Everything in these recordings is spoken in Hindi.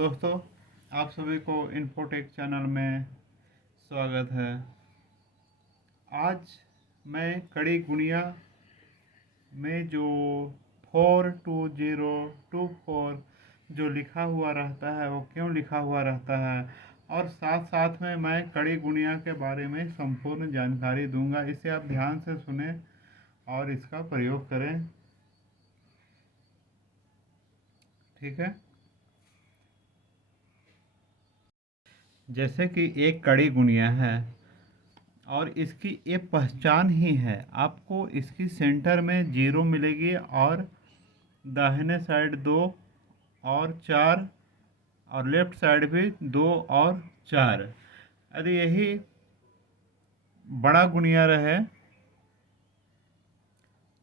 दोस्तों, आप सभी को इन्फोटेक चैनल में स्वागत है। आज मैं कड़ी गुणिया में जो 42024 जो लिखा हुआ रहता है वो क्यों लिखा हुआ रहता है और साथ साथ में मैं कड़ी गुणिया के बारे में संपूर्ण जानकारी दूंगा। इसे आप ध्यान से सुने और इसका प्रयोग करें। ठीक है। जैसे कि एक कड़ी गुणिया है और इसकी एक पहचान ही है। आपको इसकी सेंटर में 0 मिलेगी और दाहिने साइड 2 और 4 और लेफ्ट साइड भी 2 और 4। यदि यही बड़ा गुणिया रहे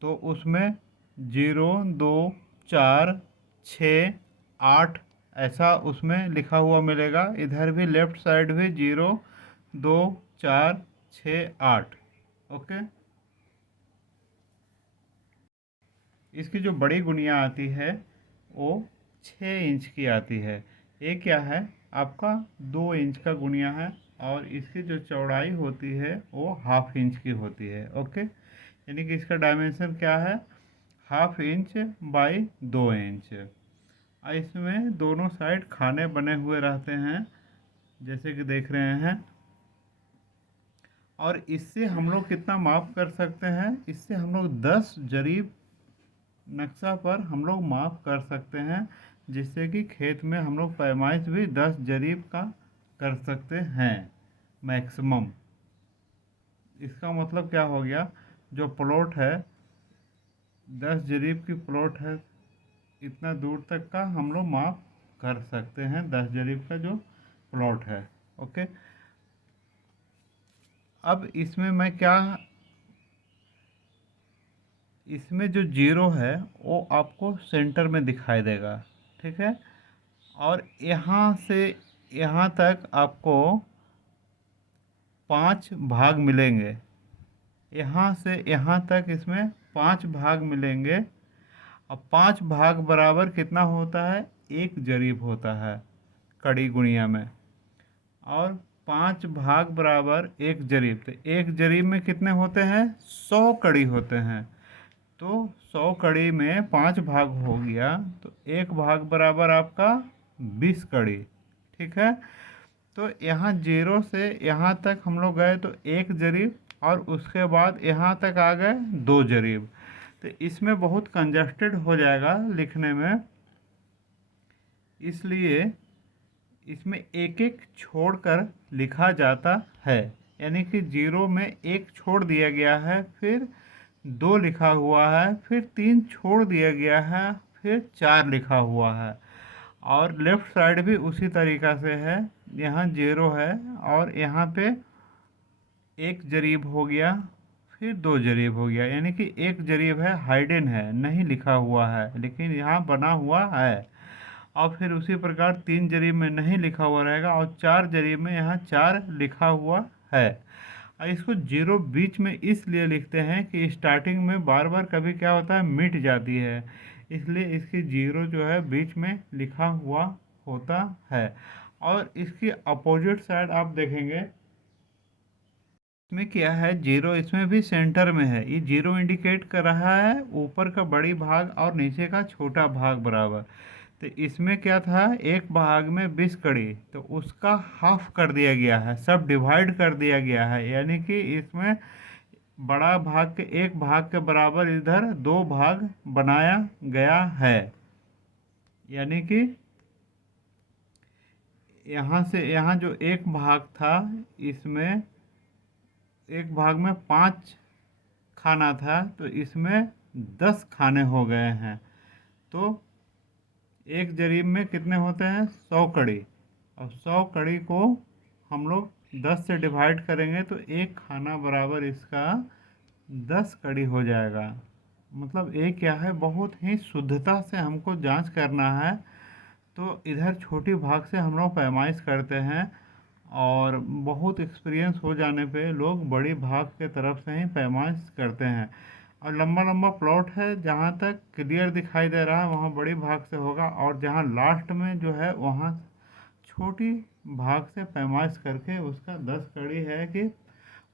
तो उसमें 0 2 4 6 8 ऐसा उसमें लिखा हुआ मिलेगा। इधर भी लेफ्ट साइड भी 0 2 4 6 8। ओके। इसकी जो बड़ी गुणिया आती है वो 6 इंच की आती है। ये क्या है, आपका 2 इंच का गुणिया है और इसकी जो चौड़ाई होती है वो हाफ इंच की होती है। ओके, यानी कि इसका डायमेंशन क्या है, हाफ इंच बाई 2 इंच। इसमें दोनों साइड खाने बने हुए रहते हैं जैसे कि देख रहे हैं। और इससे हम लोग कितना माप कर सकते हैं, इससे हम लोग 10 जरीब नक्शा पर हम लोग माप कर सकते हैं, जिससे कि खेत में हम लोग पैमाइश भी 10 जरीब का कर सकते हैं मैक्सिमम। इसका मतलब क्या हो गया, जो प्लॉट है 10 जरीब की प्लॉट है, इतना दूर तक का हम लोग माप कर सकते हैं 10 जरीब का जो प्लॉट है। ओके। अब इसमें मैं क्या, इसमें जो 0 है वो आपको सेंटर में दिखाई देगा। ठीक है। और यहाँ से यहाँ तक आपको 5 भाग मिलेंगे। यहाँ से यहाँ तक इसमें 5 भाग मिलेंगे। अब 5 भाग बराबर कितना होता है, 1 जरीब होता है कड़ी गुणिया में। और 5 भाग बराबर 1 जरीब, तो 1 जरीब में कितने होते हैं, 100 कड़ी होते हैं। तो 100 कड़ी में 5 भाग हो गया तो 1 भाग बराबर आपका 20 कड़ी। ठीक है। तो यहाँ 0 से यहाँ तक हम लोग गए तो 1 जरीब और उसके बाद यहाँ तक आ गए 2 जरीब। तो इसमें बहुत कंजस्टेड हो जाएगा लिखने में, इसलिए इसमें एक एक छोड़कर लिखा जाता है। यानी कि 0 में 1 छोड़ दिया गया है, फिर 2 लिखा हुआ है, फिर 3 छोड़ दिया गया है, फिर 4 लिखा हुआ है। और लेफ्ट साइड भी उसी तरीक़ा से है। यहाँ 0 है और यहाँ पे 1 जरीब हो गया, फिर 2 जरीब हो गया। यानी कि 1 जरीब है, हाइडन है, नहीं लिखा हुआ है, लेकिन यहाँ बना हुआ है। और फिर उसी प्रकार 3 जरीब में नहीं लिखा हुआ रहेगा और 4 जरीब में यहाँ 4 लिखा हुआ है। और इसको 0 बीच में इसलिए लिखते हैं कि स्टार्टिंग में बार बार कभी क्या होता है, मिट जाती है, इसलिए इसकी 0 जो है बीच में लिखा हुआ होता है। और इसकी अपोजिट साइड आप देखेंगे, इसमें क्या है, 0 इसमें भी सेंटर में है। ये 0 इंडिकेट कर रहा है ऊपर का बड़ी भाग और नीचे का छोटा भाग बराबर। तो इसमें क्या था, एक भाग में 20 कड़ी, तो उसका हाफ कर दिया गया है, सब डिवाइड कर दिया गया है। यानी कि इसमें बड़ा भाग के एक भाग के बराबर इधर 2 भाग बनाया गया है। यानी कि यहाँ से यहाँ जो एक भाग था, इसमें एक भाग में 5 खाना था, तो इसमें 10 खाने हो गए हैं। तो एक जरीब में कितने होते हैं, 100 कड़ी। और 100 कड़ी को हम लोग 10 से डिवाइड करेंगे तो एक खाना बराबर इसका 10 कड़ी हो जाएगा। मतलब ये क्या है, बहुत ही शुद्धता से हमको जांच करना है। तो इधर छोटी भाग से हम लोग पैमाइश करते हैं और बहुत एक्सपीरियंस हो जाने पे लोग बड़ी भाग के तरफ से ही पैमाइश करते हैं। और लंबा लंबा प्लॉट है, जहाँ तक क्लियर दिखाई दे रहा है वहाँ बड़ी भाग से होगा, और जहाँ लास्ट में जो है वहाँ छोटी भाग से पैमाइश करके उसका 10 कड़ी है कि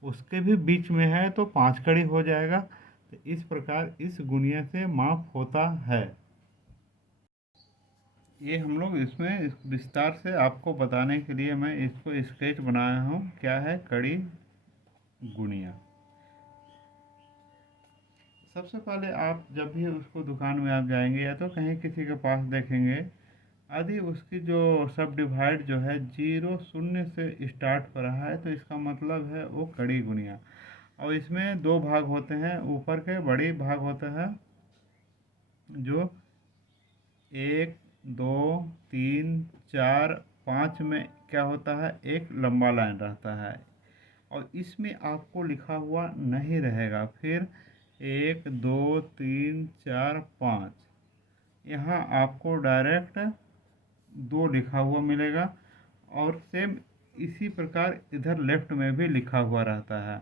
उसके भी बीच में है तो 5 कड़ी हो जाएगा। तो इस प्रकार इस गुणिया से माप होता है। ये हम लोग इसमें विस्तार से आपको बताने के लिए मैं इसको स्केच बनाया हूँ, क्या है कड़ी गुणिया। सबसे पहले आप जब भी उसको दुकान में आप जाएंगे या तो कहीं किसी के पास देखेंगे, यदि उसकी जो सब डिवाइड जो है 0 0 से स्टार्ट हो रहा है तो इसका मतलब है वो कड़ी गुणिया। और इसमें दो भाग होते हैं, ऊपर के बड़ी भाग होता है जो 1 2 3 4 5 में क्या होता है, एक लंबा लाइन रहता है, और इसमें आपको लिखा हुआ नहीं रहेगा। फिर 1 2 3 4 5 यहाँ आपको डायरेक्ट 2 लिखा हुआ मिलेगा, और सेम इसी प्रकार इधर लेफ्ट में भी लिखा हुआ रहता है।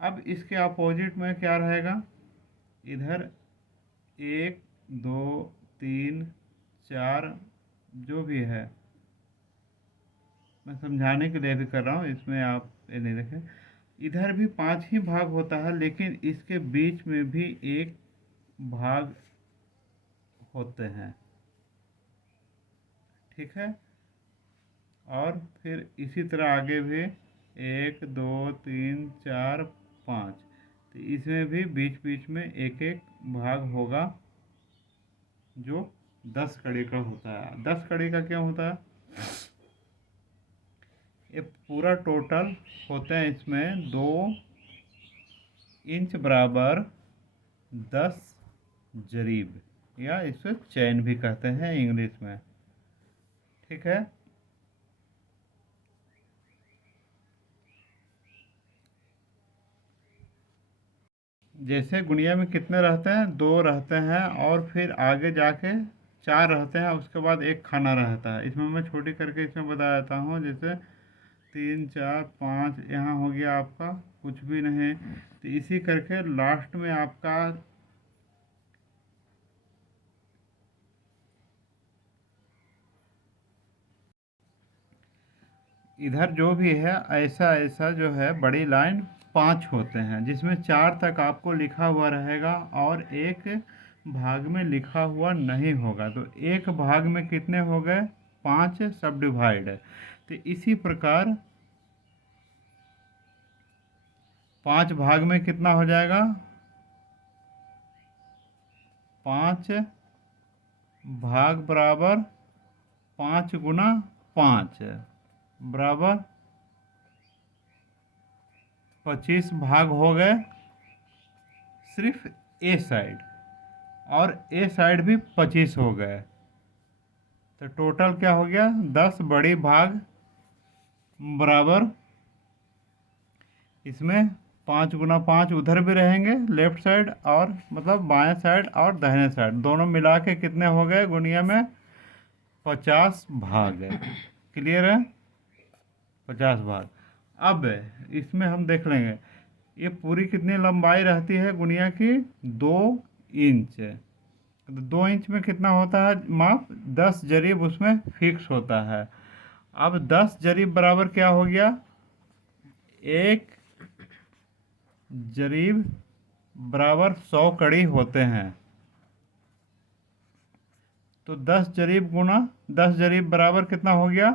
अब इसके अपोजिट में क्या रहेगा, इधर 1 2 3 4 जो भी है, मैं समझाने के लिए भी कर रहा हूँ, इसमें आप ये नहीं देखें, इधर भी 5 ही भाग होता है, लेकिन इसके बीच में भी एक भाग होते हैं, ठीक है। और फिर इसी तरह आगे भी 1 2 3 4 5, तो इसमें भी बीच बीच में एक एक भाग होगा जो 10 कड़ी का होता है। 10 कड़ी का क्या होता है, ये पूरा टोटल होते हैं इसमें 2 इंच बराबर 10 जरीब, या इसे चैन भी कहते हैं इंग्लिश में, ठीक है। जैसे गुनिया में कितने रहते हैं, 2 रहते हैं, और फिर आगे जाके 4 रहते हैं, उसके बाद एक खाना रहता है। इसमें मैं छोटी करके इसमें बता देता हूँ, जैसे 3 4 5 यहाँ हो गया आपका कुछ भी नहीं, तो इसी करके लास्ट में आपका इधर जो भी है ऐसा ऐसा जो है बड़ी लाइन 5 होते हैं, जिसमें 4 तक आपको लिखा हुआ रहेगा और एक भाग में लिखा हुआ नहीं होगा। तो एक भाग में कितने हो गए, 5 सब डिवाइड। तो इसी प्रकार 5 भाग में कितना हो जाएगा, 5 भाग बराबर 5 गुना 5 बराबर 25 भाग हो गए सिर्फ ए साइड, और ए साइड भी 25 हो गए। तो टोटल क्या हो गया, 10 बड़ी भाग बराबर इसमें 5 गुना 5 उधर भी रहेंगे लेफ्ट साइड, और मतलब बाएं साइड और दाहिने साइड दोनों मिला के कितने हो गए गुनिया में, 50 भाग है। क्लियर है, 50 भाग। अब इसमें हम देख लेंगे ये पूरी कितनी लंबाई रहती है गुनिया की, 2 इंच। तो 2 इंच में कितना होता है माप, 10 जरीब उसमें फिक्स होता है। अब 10 जरीब बराबर क्या हो गया, 1 जरीब बराबर 100 कड़ी होते हैं। तो 10 जरीब गुना 10 जरीब बराबर कितना हो गया,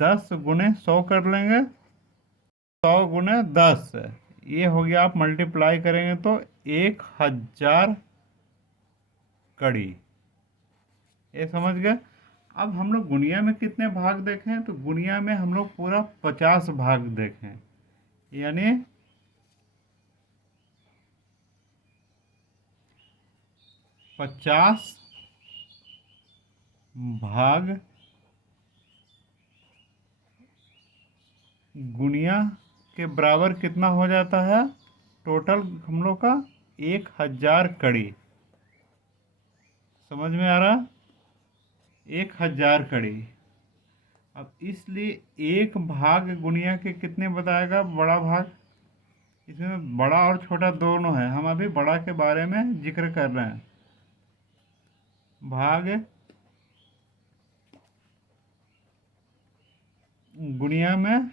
10 गुने 100 कर लेंगे, 100 गुने 10, ये हो गया, आप मल्टीप्लाई करेंगे तो 1000 कड़ी। ये समझ गए। अब हम लोग गुनिया में कितने भाग देखें, तो गुनिया में हम लोग पूरा 50 भाग देखें, यानी 50 भाग गुनिया के बराबर कितना हो जाता है, टोटल हम लोग का 1000 कड़ी। समझ में आ रहा, 1000 कड़ी। अब इसलिए एक भाग गुनिया के कितने बताएगा, बड़ा भाग इसमें बड़ा और छोटा दोनों है, हम अभी बड़ा के बारे में जिक्र कर रहे हैं। भाग गुणिया में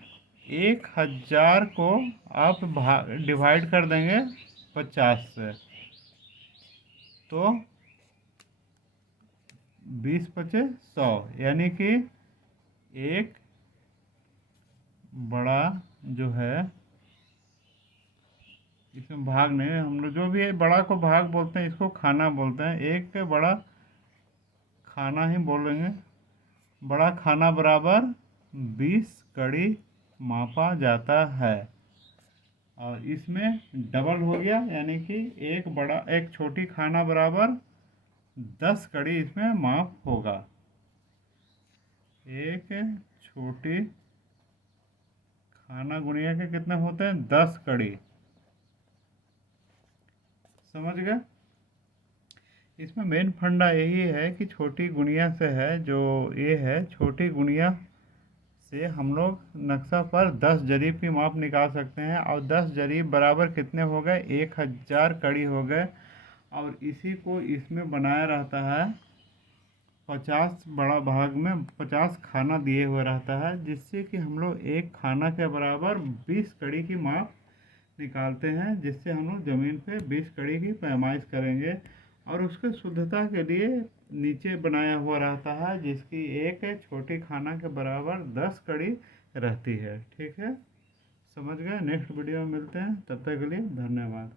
1000 को आप डिवाइड कर देंगे 50 से, तो 20 पचे 100, यानी कि एक बड़ा जो है, इसमें भाग नहीं, हम लोग जो भी है बड़ा को भाग बोलते हैं, इसको खाना बोलते हैं, एक बड़ा खाना ही बोलेंगे। बड़ा खाना बराबर 20 कड़ी मापा जाता है। और इसमें डबल हो गया, यानी कि एक छोटी खाना बराबर 10 कड़ी इसमें माप होगा। एक छोटी खाना गुणिया के कितने होते हैं? 10 कड़ी। समझ गए? इसमें मेन फंडा यही है कि छोटी गुणिया से है, जो ये है छोटी गुणिया से हम लोग नक्शा पर 10 जरीब की माप निकाल सकते हैं। और 10 जरीब बराबर कितने हो गए? 1000 कड़ी हो गए। और इसी को इसमें बनाया रहता है 50 बड़ा भाग में 50 खाना दिए हुए रहता है, जिससे कि हम लोग एक खाना के बराबर 20 कड़ी की माप निकालते हैं, जिससे हम लोग ज़मीन पे 20 कड़ी की पैमाइश करेंगे। और उसके शुद्धता के लिए नीचे बनाया हुआ रहता है, जिसकी एक छोटी खाना के बराबर 10 कड़ी रहती है। ठीक है, समझ गए? नेक्स्ट वीडियो में मिलते हैं, तब तक के लिए धन्यवाद।